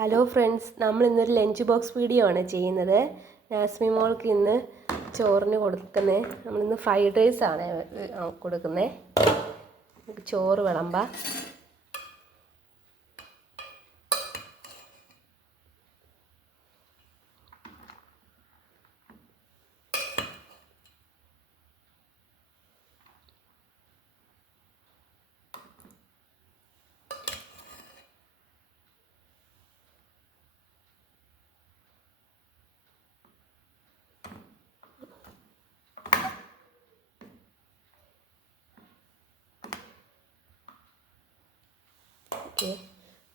Hello friends, നമ്മൾ ഇന്നൊരു lunch box video ആണ് ചെയ്യുന്നത്. നാസ്മി മോൾക്ക് ഇന്ന് ചോറിന് കൊടുക്കുന്നത്, നമ്മളിന്ന് ഫ്രൈഡ് റൈസ് ആണ് കൊടുക്കുന്നത്. ചോറ് വിളമ്പാം.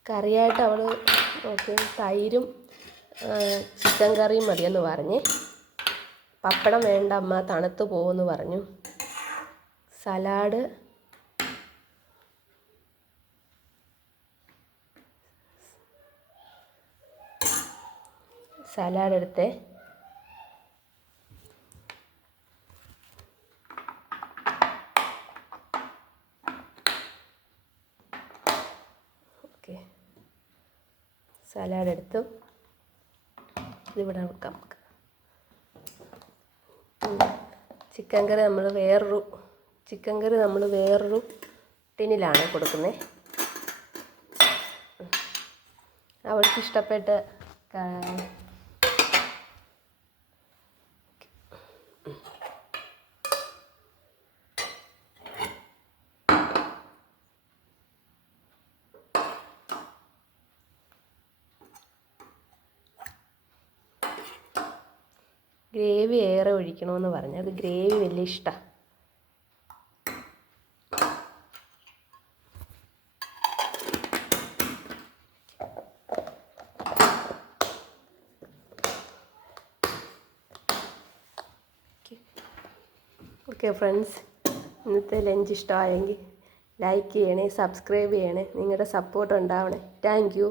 കറിയായിട്ട് അവൾ തൈരും ചിക്കൻ കറിയും മതിയെന്ന് പറഞ്ഞ്. പപ്പടം വേണ്ട അമ്മ, തണുത്ത് പോകുമെന്ന് പറഞ്ഞു. സലാഡ് എടുത്തേ. സലാഡ് എടുത്തു. ഇതിവിടെ വെക്കാം നമുക്ക്. ചിക്കൻ കറി നമ്മൾ വേറൊരു ടിന്നിലാണ് കൊടുക്കുന്നത്. അവൾക്ക് ഇഷ്ടപ്പെട്ട ഗ്രേവി ഏറെ ഒഴിക്കണമെന്ന് പറഞ്ഞു. അത് ഗ്രേവി വലിയ ഇഷ്ടമാണ്. ഓക്കെ ഫ്രണ്ട്സ്, ഇന്നത്തെ ലഞ്ച് ഇഷ്ടമായെങ്കിൽ ലൈക്ക് ചെയ്യണേ, സബ്സ്ക്രൈബ് ചെയ്യണേ. നിങ്ങളുടെ സപ്പോർട്ട് ഉണ്ടാവണേ. Thank you.